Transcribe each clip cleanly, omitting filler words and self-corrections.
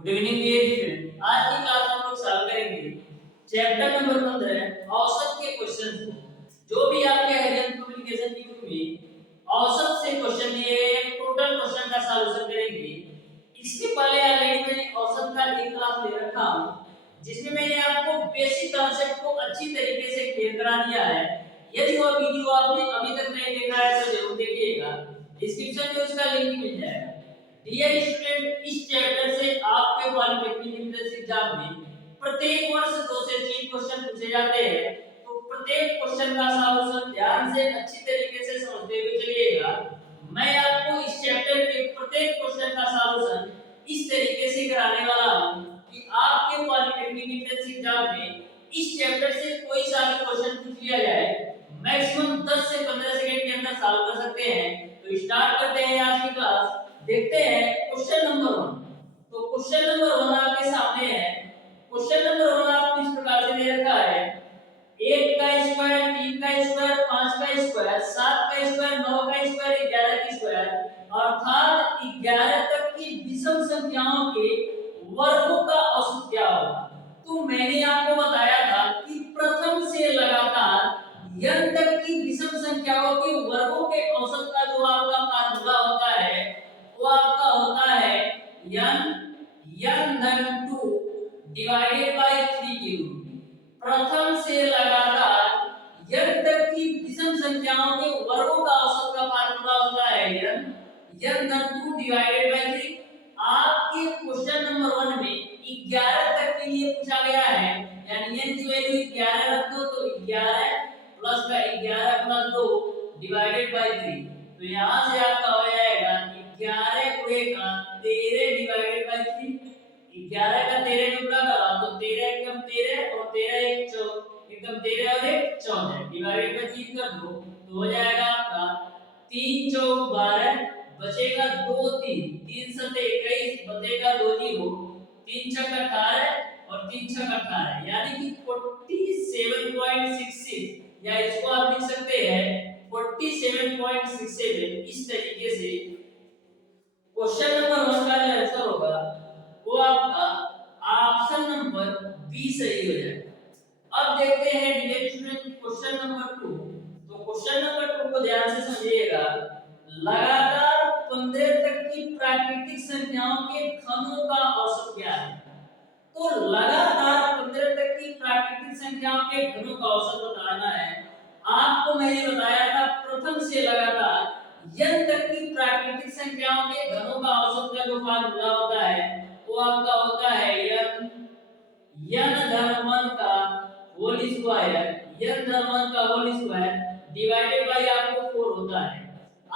Good evening dear student. आज की class में हम लोग सॉल्व करेंगे चैप्टर नंबर 15 औसत के क्वेश्चन को। जो भी आपके हरिजन कम्युनिकेशन की बुक में औसत से क्वेश्चन दिए गए हैं, टोटल क्वेश्चन का सॉल्यूशन करेंगे। इसके पहले ऑलरेडी मैंने औसत का एक क्लास ले रखा हूं, जिसमें मैंने आपको बेसिक कांसेप्ट को अच्छी तरीके से क्लियर करा दिया है। यदि वो वीडियो आपने अभी तक नहीं देखा है तो जरूर देखिएगा, डिस्क्रिप्शन में उसका लिंक मिल जाएगा। डियर स्टूडेंट, इस चैप्टर से आपके पॉलिटेक्निक इंट्रेंस एग्जाम में प्रत्येक वर्ष 2 से 3 क्वेश्चन पूछे जाते हैं, तो प्रत्येक क्वेश्चन का सॉल्यूशन ध्यान से अच्छी तरीके से समझते हुए चलिएगा। मैं आपको इस चैप्टर के प्रत्येक क्वेश्चन का सॉल्यूशन इस तरीके से कराने वाला हूं कि आपके पॉलिटेक्निक इंट्रेंस एग्जाम में इस चैप्टर से कोई सा भी क्वेश्चन पूछ लिया जाए, मैक्सिमम 10 से 15 सेकंड के अंदर सॉल्व कर सकते हैं। तो स्टार्ट करते हैं आज की क्लास। देखते हैं क्वेश्चन नंबर 1। तो क्वेश्चन नंबर 1 आपके सामने है। क्वेश्चन नंबर 1 आपको इस प्रकार से दे रखा है, 1 का स्क्वायर, 3 का स्क्वायर, 5 का स्क्वायर, 7 का स्क्वायर, 9 का स्क्वायर, 11 का स्क्वायर, अर्थात 11 तक की विषम संख्याओं के वर्गों का औसत क्या होगा। तो मैंने आपको बताया था कि प्रथम से लगातार n तक की विषम संख्याओं के वर्गों के औसत का जो आपका फार्मूला होता है वो आपका होता है n धन 2 डिवाइडेड बाय 3 के रूप में। प्रथम से लगातार n तक की विषम संख्याओं के वर्गों का औसत का फार्मूला होता है n धन 2 डिवाइडेड बाय 3। आपके क्वेश्चन नंबर 1 में 11 तक के लिए पूछा गया है, यानी n की वैल्यू 11 रख दो तो 11 प्लस का 11 प्लस 2 डिवाइडेड बाय 3। तो यहां से आपका हो जाएगा 11 गुणे का 13 डिवाइडेड बाय 3। 11 का 13 में गुणा करा तो 13 एकम 13 और 13 एक 14, एकम 13 और एक 14 डिवाइडेड बाय 3 कर दो तो हो जाएगा आपका 3 चौक 12, बचेगा 2 3, 3 सते 21, बचेगा 2 0, 3 छक 18 और 3 छक 18, यानी कि 47.66, या इसको आप लिख सकते हैं 47.67। इस तरीके से क्वेश्चन नंबर 1 का जो आंसर होगा वो आपका ऑप्शन नंबर बी सही हो जाएगा। अब देखते हैं डियर स्टूडेंट क्वेश्चन नंबर 2। तो क्वेश्चन नंबर 2 को ध्यान से समझिएगा। लगातार 15 तक की प्राकृतिक संख्याओं के घनों का औसत क्या है। तो लगातार 15 तक की प्राकृतिक संख्याओं के घनों का औसत बताना है। आपको मैंने बताया था प्रथम से लगातार n तक की प्राकृतिक संख्याओं के घनों का औसत का जो फार्मूला होता है वो आपका होता है n धन 1 का होल स्क्वायर, n धन 1 का होल स्क्वायर डिवाइडेड बाय आपको 4 होता है।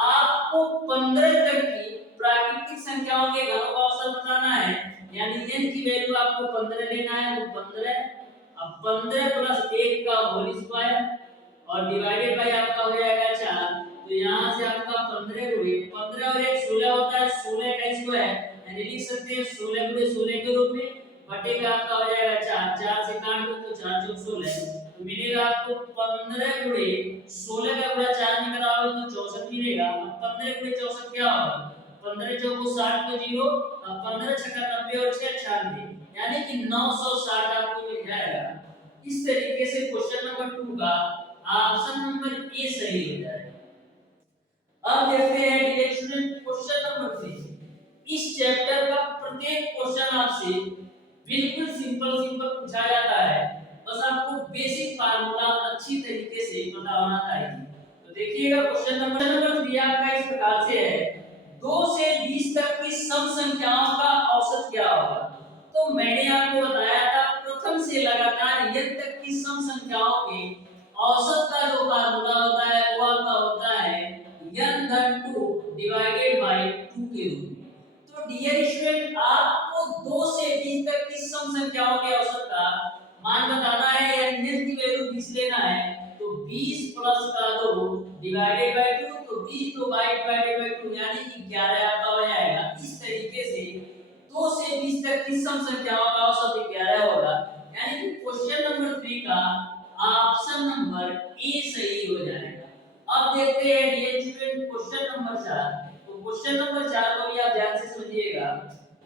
आपको 15 तक की प्राकृतिक संख्याओं के घनों का औसत बताना है, यानी n की वैल्यू आपको 15 लेना है। तो 15, अब 15 प्लस 1 का होल स्क्वायर और डिवाइडेड बाय आपका हो जाएगा 4। तो यहां से आपका 15 गुणे 15 और 1 16 होता है, 16 का स्क्वायर यानी लिख सकते हैं 16 गुणे 16 के रूप में, बटेगा आपका हो जाएगा 4, 4 से काट दो तो 4 चौक 16, तो मिलेगा आपको 15 गुणे 16 का गुणा 4 में कराओगे तो 64 मिलेगा। अब 15 गुणे 64 क्या होगा, 15 चौक 60 को 0, अब 15 छक्का 90 और 6 96, यानी कि 960 आपको मिल जाएगा। इस तरीके से क्वेश्चन नंबर 2 का ऑप्शन नंबर ए सही हो जाएगा। अब देखते हैं डियर स्टूडेंट क्वेश्चन नंबर 3। इस चैप्टर का प्रत्येक क्वेश्चन आपसे बिल्कुल सिंपल पूछा जाता है, बस आपको बेसिक फार्मूला अच्छी तरीके से पता होना चाहिए। तो देखिएगा क्वेश्चन नंबर 3 आपका इस प्रकार से है, 2 से 20 तक की सम संख्याओं का औसत क्या होगा। तो मैंने आपको बताया था प्रथम से लगातार n तक की सम संख्याओं के औसत का जो फार्मूला होता है वो आपका होता है n धन 2 डिवाइडेड बाय 2 के रूप में। तो डियर स्टूडेंट आपको 2 से 20 तक की सम संख्याओं के औसत का मान बताना है, या n की वैल्यू 20 लेना है। तो 20 प्लस का 2 डिवाइडेड बाय 2, तो 20 तो बाय डिवाइडेड बाय 2 यानी कि 11 आपका हो जाएगा। इस तरीके से 2 से 20 तक की सम संख्याओं का औसत 11 होगा, यानी कि क्वेश्चन नंबर 3 का ऑप्शन नंबर ए सही हो जाएगा। अब देखते हैं डियर स्टूडेंट क्वेश्चन नंबर 4। तो क्वेश्चन नंबर 4 को भी आप ध्यान से समझिएगा।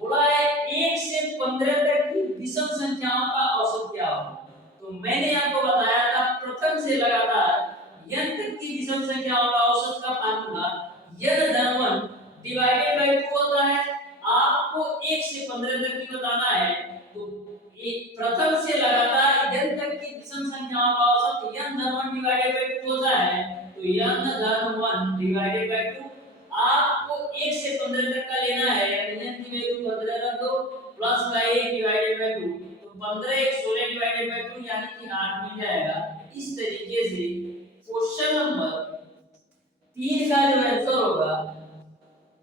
बोला है 1 से 15 तक की विषम संख्याओं का औसत क्या होगा। तो मैंने आपको बताया था प्रथम से लगातार n तक की विषम संख्याओं का औसत का फार्मूला n धन 1 डिवाइडेड बाय 2 होता है। आपको 1 से 15 तक की बताना है तो एक प्रथम से लगातार n तक की विषम संख्याओं का औसत n धन 1 डिवाइडेड बाय 2 होता है। तो n धन 1 डिवाइडेड बाय 2 आपको 1 से 15 तक का लेना है, यानी n की वैल्यू 15 रख दो प्लस का 1 डिवाइडेड बाय 2, तो 15 1 16 डिवाइडेड बाय 2 यानी कि 8 मिल जाएगा। इस तरीके से क्वेश्चन नंबर 3 का जो आंसर होगा,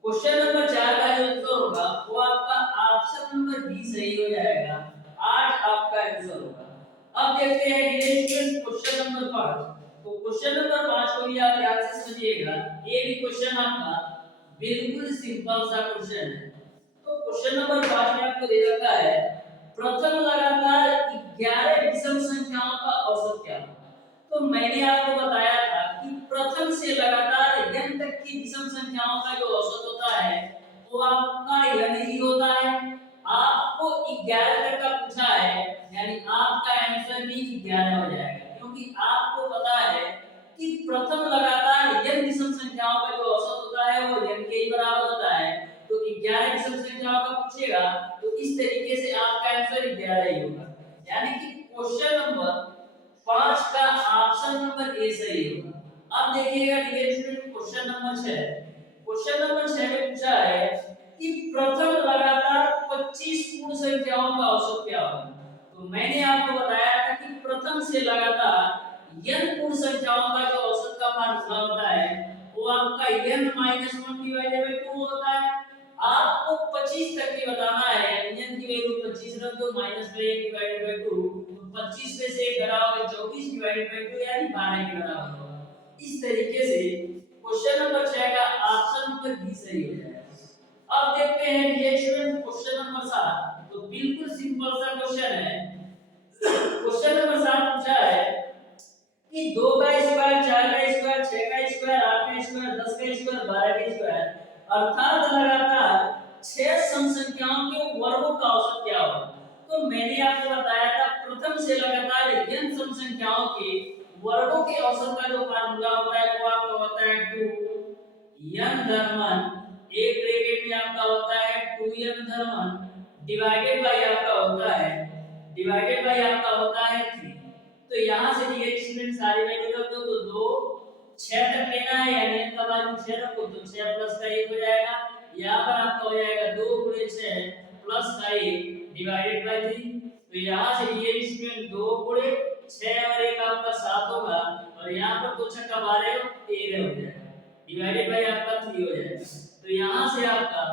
क्वेश्चन नंबर 4 का जो आंसर होगा वो आपका ऑप्शन नंबर बी सही हो जाएगा, 8 आपका आंसर होगा। अब देखते हैं डियर स्टूडेंट क्वेश्चन नंबर 5। तो क्वेश्चन नंबर 5 को भी आप ध्यान से समझिएगा, ये भी क्वेश्चन आपका बिल्कुल सिंपल सा क्वेश्चन है। तो क्वेश्चन नंबर 5 में आपको दे रखा है प्रथम लगातार 11 विषम संख्याओं का औसत क्या है। तो मैंने आपको बताया था कि प्रथम से लगातार n तक की विषम संख्याओं का जो औसत होता है वो आपका n ही होता है। आपको 11 तक का पूछा है, यानी आपका आंसर भी 11 हो जाएगा, क्योंकि आपको पता है कि प्रथम लगातार n विषम संख्याओं का जो औसत होता है वो n के ही बराबर होता है। तो 11 विषम संख्याओं का पूछेगा तो इस तरीके से आपका आंसर 11 ही होगा, यानी कि क्वेश्चन नंबर 5 का ऑप्शन नंबर ए सही होगा। अब देखिएगा dear student question number 6। Question number 6 में पूछा है कि प्रथम लगातार 25 पूर्ण संख्याओं का औसत क्या होगा। तो मैंने आपको बताया था कि प्रथम से लगातार n पूर्ण संख्याओं का जो औसत का फार्मूला होता है वो आपका n - 1 डिवाइडेड बाय 2 होता है। आपको 25 तक की बताना है, n की वैल्यू 25 रख दो माइनस में 1 डिवाइडेड बाय 2, तो 25 में से 1 घटाओगे 24 डिवाइडेड बाय 2 यानी 12 के बराबर होगा। इस तरीके से क्वेश्चन नंबर 6 का ऑप्शन नंबर बी सही हो जाएगा। अब देखते हैं रिएक्शन क्वेश्चन नंबर 7। तो बिल्कुल सिंपल सा क्वेश्चन है। क्वेश्चन नंबर 7 पूछा है कि 2 का स्क्वायर, 4 का स्क्वायर, 6 का स्क्वायर, 8 का स्क्वायर, 10 का स्क्वायर, 12 का स्क्वायर अर्थात लगातार 6 सम संख्याओं के वर्गों का औसत क्या होगा। तो मैंने आपको बताया था प्रथम से लगातार n सम संख्याओं के वर्गों के औसत का जो फार्मूला होता है वो आपका होता है 2n धन 1, एक ब्रैकेट में आपका होता है 2n धन 1 डिवाइडेड बाय आपका होता है 3। तो यहां से डियर स्टूडेंट सारी वैल्यू रख दो, तो 2 6 तक लेना है, यानी n का वैल्यू 6 रखो तो 6 प्लस का 1 हो जाएगा। यहां पर आपका हो जाएगा 2 गुणे 6 प्लस का 1 डिवाइडेड बाय 3। तो यहां से डियर स्टूडेंट 2 गुणे 6 और 1 आपका 7 होगा, और यहां पर 2 6 का 12 13 हो जाएगा, डिवाइडेड बाय आपका 3 हो जाएगा। तो यहां से आपका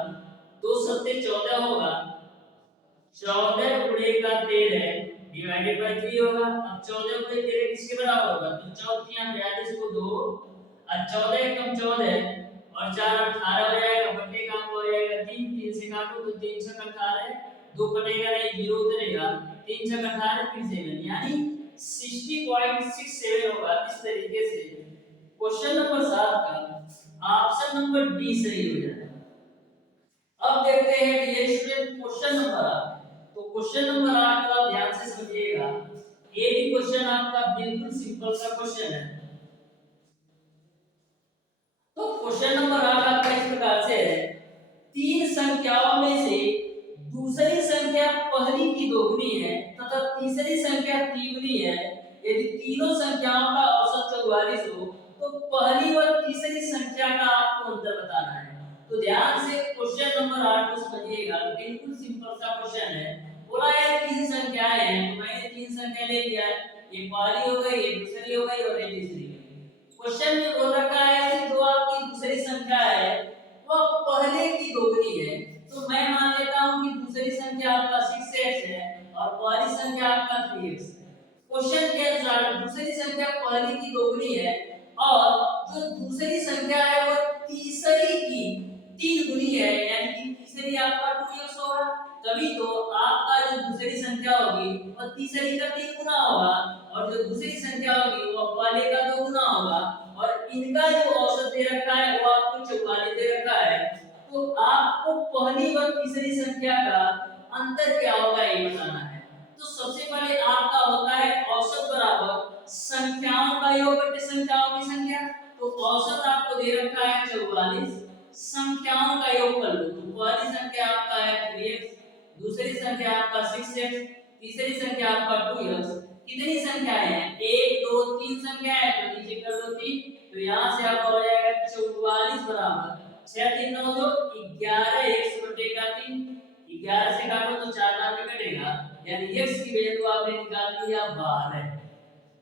2 7 14 होगा, 14 गुणे का 13 डिवाइडेड बाय 3 होगा। अब 14 गुणे 13 किसके बराबर होगा, तो 14 42 को 2 और 14 कम 14 और 4 18 हो जाएगा, बटे का हो जाएगा 3, 3 से काटो तो 3 6 18, 2 कटेगा नहीं 0 उतरेगा, 3 6 18 फिर से यानी 60.67 होगा। इस तरीके से क्वेश्चन नंबर 7 का ऑप्शन नंबर डी सही हो जाएगा। अब देखते हैं डियर स्टूडेंट क्वेश्चन नंबर 8। तो क्वेश्चन नंबर 8 को आप ध्यान से समझिएगा, ये भी क्वेश्चन आपका बिल्कुल सिंपल सा क्वेश्चन है। तो क्वेश्चन नंबर 8 आपका इस प्रकार से है, तीन संख्याओं में से दूसरी संख्या पहली की दोगुनी है तथा तीसरी संख्या तिगुनी है। यदि तीनों संख्याओं का औसत 44 हो तो पहली और तीसरी संख्या का आपको अंतर बताना है। तो ध्यान से क्वेश्चन नंबर 8 को समझिएगा, बिल्कुल सिंपल सा क्वेश्चन है। बोला है तीन संख्याएं हैं, तो मैंने तीन संख्या ले लिया, ये पहली हो गई, ये दूसरी हो गई और ये तीसरी हो गई। क्वेश्चन में बोल रखा है कि जो आपकी दूसरी संख्या है वो पहले की दोगुनी है, तो मैं मान लेता हूं कि दूसरी संख्या आपका 6x है और पहली संख्या आपका 3x है। क्वेश्चन के अनुसार दूसरी संख्या पहली की दोगुनी है और जो दूसरी संख्या है वो तीसरी की 3 गुनी है, यानी कि तीसरी आपका 2x होगा, तभी तो आपका जो दूसरी संख्या होगी वो तीसरी का 3 गुना होगा और जो दूसरी संख्या होगी वो पहले का 2 गुना होगा, और इनका जो औसत दे रखा है वो आपको 44 दे रखा है। तो आपको पहली और तीसरी संख्या का अंतर क्या होगा दूसरी संख्या आपका 6x, तीसरी संख्या आपका 2x। कितनी संख्याएं हैं? 1 2 3 संख्याएं, तो नीचे कर दो 3, तो यहां से आपका हो जाएगा 44 बराबर 6 3 9 2 11 x बटे का 3। 11 से काटो तो 4 नाम में कटेगा, यानी x की वैल्यू आपने निकाल लिया 12।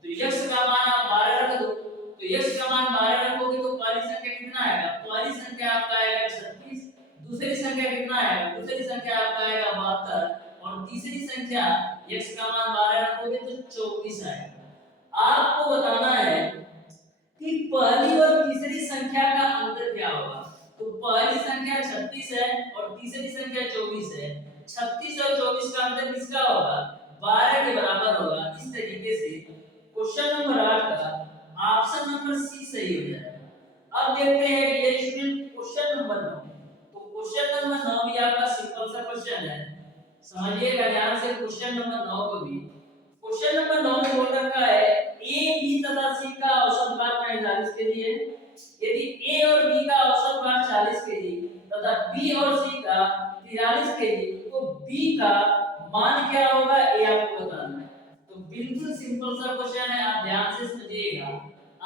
तो x का मान आप 12 रख दो, तो x का मान 12 रखोगे तो पहली संख्या कितना आएगा? पहली संख्या आपका आएगा 36, दूसरी संख्या कितना आएगा? दूसरी संख्या आपका आएगा 72, और तीसरी संख्या x का मान 12 रखोगे तो 24 आएगा। आपको बताना है कि पहली और तीसरी संख्या का अंतर क्या होगा। तो पहली संख्या 36 है और तीसरी संख्या 24 है। 36 और 24 का अंतर किसका होगा? 12 के बराबर होगा। इस तरीके से क्वेश्चन नंबर 8 का ऑप्शन नंबर सी सही हो जाएगा। अब देखते हैं डियर स्टूडेंट क्वेश्चन नंबर 9। तो क्वेश्चन नंबर 9 भी आपका सिंपल सा क्वेश्चन है, समझिएगा ध्यान से क्वेश्चन नंबर 9 को भी। क्वेश्चन नंबर 9 में बोल रखा है ए बी तथा सी का औसत भार 45 केजी है। यदि ए और बी का औसत भार 40 केजी तथा बी और सी का 43 केजी, तो बी का मान क्या होगा ये आपको बताना है। तो बिल्कुल सिंपल सा क्वेश्चन है, आप ध्यान से समझिएगा।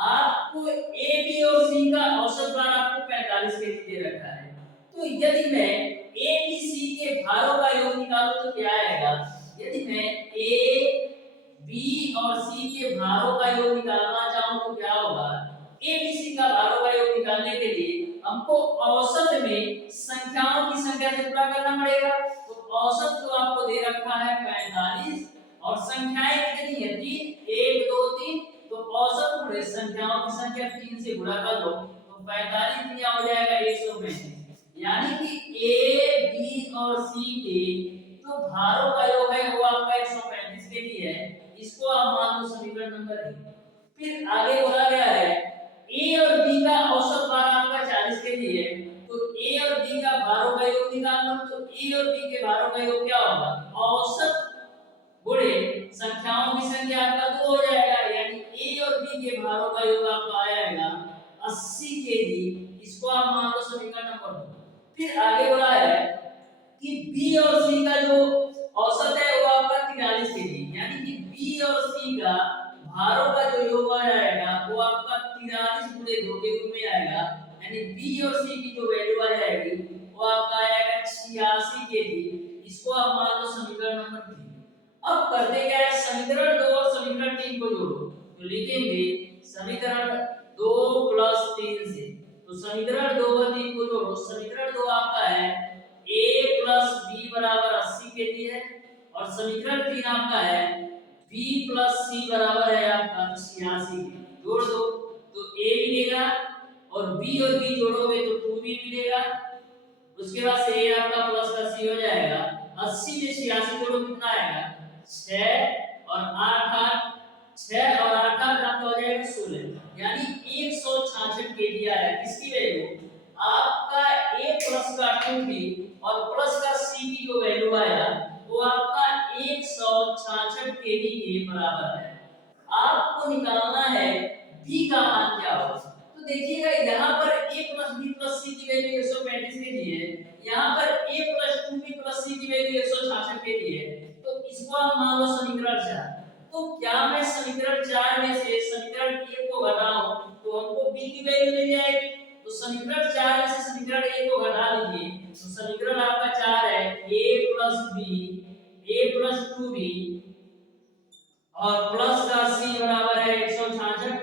आपको ए बी और सी का औसत भार आपको 45 केजी दे रखा है, तो यदि मैं ए बी सी के भारों का योग निकालूं तो क्या आएगा? यदि मैं ए बी और सी के भारों का योग निकालना चाहूं तो क्या होगा? ए बी सी का भारों का योग निकालने के लिए हमको औसत में संख्याओं की संख्या से गुणा करना पड़ेगा। तो औसत जो आपको दे रखा है 45 और संख्याएं कितनी है? 3 1 2 3, तो औसत गुणे संख्याओं की संख्या 3 से गुणा कर दो तो 45 दुनिया हो जाएगा 135। यानी कि ए बी और सी के जो भारों का योग है वो आपका 135 केजी है। इसको आप मान लो समीकरण नंबर 1। फिर आगे बोला गया है ए और बी का औसत भार आपका 40 केजी है, तो ए और बी का भारों का योग निकाल लो। तो ए और बी के भारों का योग क्या होगा? औसत गुणे संख्याओं की संख्या आपका 2 हो जाएगा, यानी ए और बी के भारों का योग आपका आ जाएगा 80 केजी। इसको आप मान लो समीकरण नंबर 2। फिर आगे बोला है कि बी और सी का जो औसत है वो आपका 43 केजी, यानी कि बी और सी का भारों का जो योग आ जाएगा वो आपका 43 गुणे 2 के रूप में आएगा, यानी बी और सी की जो वैल्यू आ जाएगी वो आपका आएगा 86 केजी। इसको आप मान लो समीकरण नंबर 3। अब करते क्या है, समीकरण 2 और समीकरण 3 को जोड़ो। तो लिखेंगे समीकरण 2 प्लस 3 से, तो समीकरण 2 और 3 को जोड़ो। समीकरण 2 आपका है a प्लस b बराबर 80 केजी है, और समीकरण 3 आपका है b प्लस c बराबर है आपका 86 केजी। जोड़ दो तो a मिलेगा, और b और b जोड़ोगे तो 2b मिलेगा। उसके बाद से a आपका प्लस का c हो जाएगा। 80 में 86 जोड़ो कितना आएगा? 6 और 8 8, 6 और 8 8 आपका हो जाएगा 16, यानी 166 केजी आया। किसकी वैल्यू? आपका a प्लस का 2b और प्लस का c की जो वैल्यू आया वो आपका 166 केजी के बराबर है। आपको निकालना है b का मान क्या होगा। तो देखिएगा यहाँ पर a plus b plus c की वैल्यू 135 केजी है, यहाँ पर a plus 2b plus c की वैल्यू 166 केजी है। तो इसको आप मान लो समीकरण 4। तो क्या मैं समीकरण 4 में से समीकरण 1 को घटाऊं तो हमको b की वैल्यू मिल जाएगी। तो समीकरण 4 में से समीकरण 1 को घटा लीजिए, तो समीकरण आपका 4 है a plus b a plus 2b और प्लस का c बराबर है 166,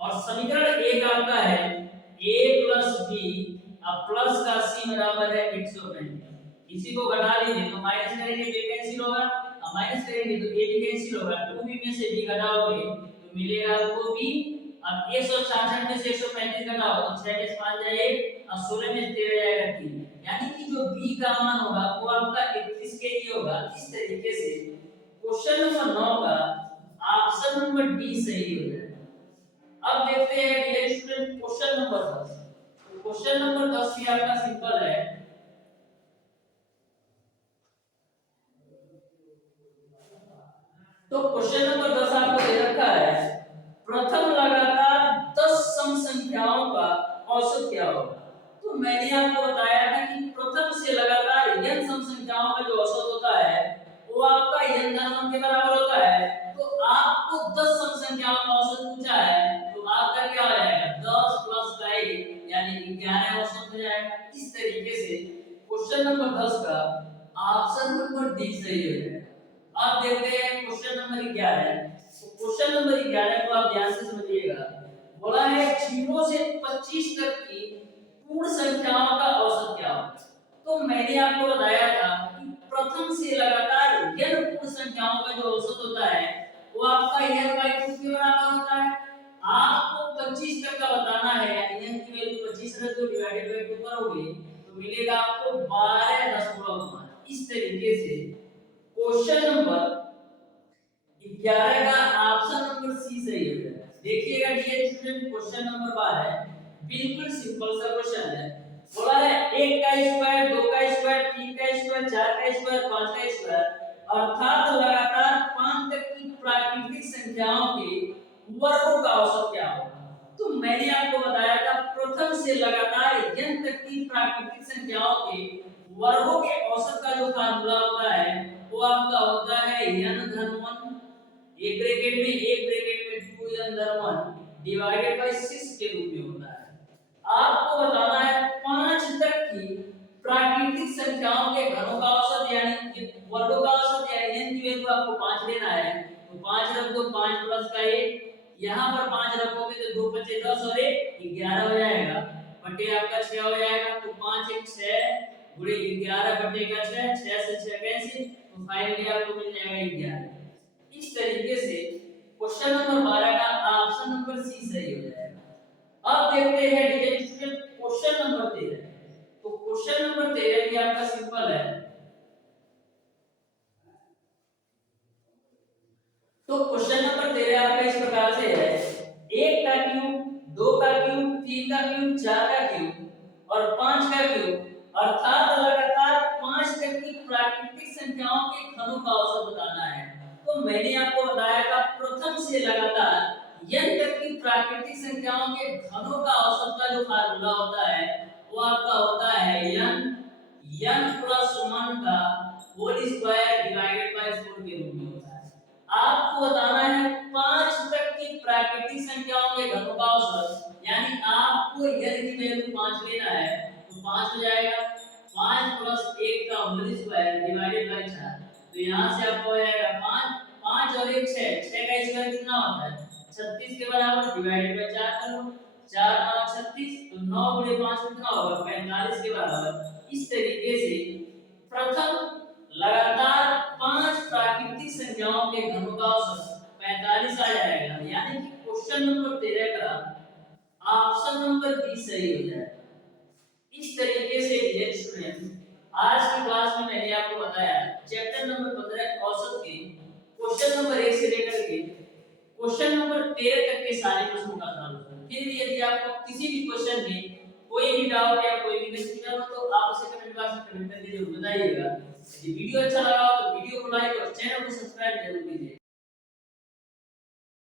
और समीकरण 1 आपका है a प्लस b अब प्लस का c बराबर है 135। इसी को घटा लीजिए तो माइनस करेंगे तो कैंसिल होगा, अब माइनस करेंगे तो a भी कैंसिल होगा। 2b में से b घटाओगे तो मिलेगा आपको b। अब 166 में से 135 घटाओ तो 6 में 5 जाए 1 और 16 में 13 जाएगा 3, यानी कि जो b का मान होगा वो आपका 31 केजी होगा। इस तरीके से क्वेश्चन नंबर 9 का ऑप्शन नंबर डी सही हो जाएगा। अब देखते हैं डियर स्टूडेंट क्वेश्चन नंबर 10। तो क्वेश्चन नंबर 10 भी आपका सिंपल है। तो क्वेश्चन नंबर 10 आपको दे रखा है प्रथम लगातार 10 सम संख्याओं का औसत क्या होगा। तो मैंने आपको बताया था कि प्रथम से लगातार n सम संख्याओं का जो औसत होता डी सही हो जाएगा। अब देखते हैं क्वेश्चन नंबर 11। तो क्वेश्चन नंबर 11 को आप ध्यान से समझिएगा। बोला है 0 से 25 तक की पूर्ण संख्याओं का औसत क्या होगा। तो मैंने आपको बताया था कि प्रथम से लगातार n पूर्ण संख्याओं का जो औसत होता है वो आपका n बाई 2 के बराबर होता है। आपको 25 तक का बताना है, यानी n की वैल्यू 25 रख दो, डिवाइडेड बाय 2 करोगे तो मिलेगा आपको 12.5। इस तरीके से क्वेश्चन नंबर 11 का ऑप्शन नंबर सी सही हो जाएगा। देखिएगा डियर स्टूडेंट, क्वेश्चन नंबर 12 है, बिल्कुल सिंपल सा क्वेश्चन है। बोला है 1 का स्क्वायर, 2 का स्क्वायर, 3 का स्क्वायर, 4 का स्क्वायर, 5 का स्क्वायर, अर्थात लगातार 5 तक की प्राकृतिक संख्याओं के वर्गों का औसत क्या होगा। तो मैंने आपको बताया था प्रथम से लगातार n तक की प्राकृतिक संख्याओं के वर्गों के औसत का जो फार्मूला होता है वो आपका होता है n धन 1 एक ब्रैकेट में 2n धन 1 डिवाइडेड बाय 6 के रूप में होता है। आपको बताना है 5 तक की प्राकृतिक संख्याओं के घनों का औसत यानी वर्गों का औसत, यानी n की वैल्यू आपको 5 लेना है। तो 5 रख दो, 5 प्लस का 1, यहां पर 5 रखोगे तो 2 बचे 10 और 1 11 हो जाएगा, बटे आपका 6 हो जाएगा। तो 5 1 6 गुणे 11 बटे का 6, 6 से 6 कैंसिल, तो फाइनली आपको मिल जाएगा 11। इस तरीके से क्वेश्चन नंबर 12 का ऑप्शन नंबर सी सही हो जाएगा। अब देखते हैं डियर स्टूडेंट क्वेश्चन नंबर 13। तो क्वेश्चन नंबर 13 भी आपका सिंपल है। तो क्वेश्चन नंबर 13 आपका इस प्रकार से है, 1 का क्यूब, 2 का क्यूब, 3 का क्यूब, 4 का क्यूब और 5 का क्यूब, अर्थात लगातार 5 तक की प्राकृतिक संख्याओं के घनों का औसत बताना है। तो मैंने आपको बताया था प्रथम से लगातार n तक की प्राकृतिक संख्याओं के घनों का औसत का जो फार्मूला होता है वो आपका होता है n प्लस 1 का होल स्क्वायर डिवाइडेड बाय 4 के रूप में होता है। आपको बताना है 5 तक की प्राकृतिक संख्याओं के घनों का औसत, यानी आपको n की वैल्यू 5 लेना है। तो 5 हो जाएगा 5 प्लस 1 का होल स्क्वायर डिवाइडेड बाय 4। तो यहां से आपको हो जाएगा 5 5 और 1 6, 6 का स्क्वायर कितना होता है 36 के बराबर, डिवाइडेड बाय 4 कर लो, 4 9 36, तो 9 गुणे 5 कितना होगा 45 के बराबर। इस तरीके से प्रथम लगातार 5 प्राकृतिक संख्याओं के घनों का औसत 45 आ जाएगा, यानी कि क्वेश्चन नंबर 13 का ऑप्शन नंबर बी सही हो जाएगा। इस तरीके से डियर स्टूडेंट आज की क्लास में मैंने आपको बताया चैप्टर नंबर 15 औसत के क्वेश्चन नंबर 1 से लेकर के क्वेश्चन नंबर 13 तक के सारे प्रश्नों का सॉल्यूशन। फिर भी यदि आपको किसी भी क्वेश्चन में कोई भी डाउट या कोई भी कंफ्यूजन हो तो आप उसे कमेंट बॉक्स में कमेंट करके जरूर बताइएगा। यदि वीडियो अच्छा लगा हो तो वीडियो को लाइक और चैनल को सब्सक्राइब जरूर कीजिए।